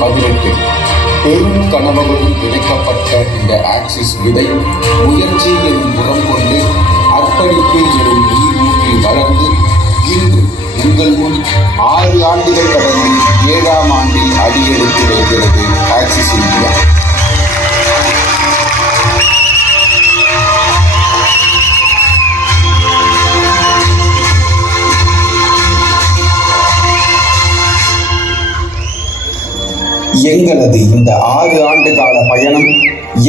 2018 பெரும் கனவுகளுடன் விதைக்கப்பட்ட இந்த ஆக்சிஸ் விதை முயற்சி எனும் புறம் கொண்டு அர்ப்பணிப்பு எனும் நீர் ஊற்றி வளர்ந்து இன்று உங்கள் முன் 6 ஆண்டுகள் கடந்து 7ஆம் ஆண்டில் அடியெடுத்து வைக்கிறது ஆக்சிஸ் இந்தியா. எங்களது இந்த 6 ஆண்டு கால பயணம்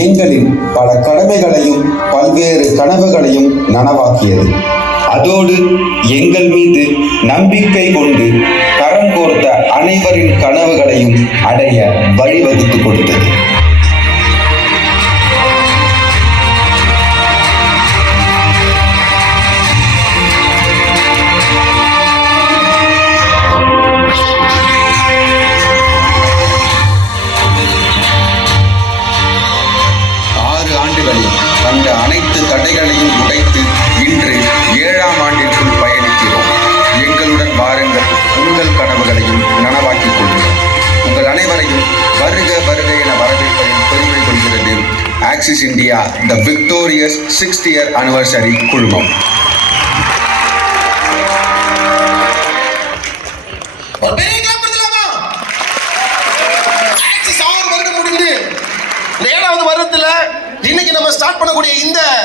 எங்களின் பல கடமைகளையும் பல்வேறு கனவுகளையும் நனவாக்கியது. அதோடு எங்கள் மீது நம்பிக்கை கொண்டு கரம் கோர்த்த அனைவரின் கனவுகளையும் அடைய வழிவகுத்து கொடுத்தது. அந்த அனைத்து தடைகளையும் உடைத்து இன்று 7ஆம் ஆண்டிற்குள் பயணிக்கிறோம். எங்களுடன் வாருங்கள், உங்கள் கனவுகளையும் நனவாக்கிக் கொள்ளுங்கள். உங்கள் அனைவரையும் வருக வருக என வரவேற்பதில் பெருமை கொள்கிறது axis India the victorious 6th year anniversary குழுமம். இன்னைக்கு நம்ம ஸ்டார்ட் பண்ணக்கூடிய இந்த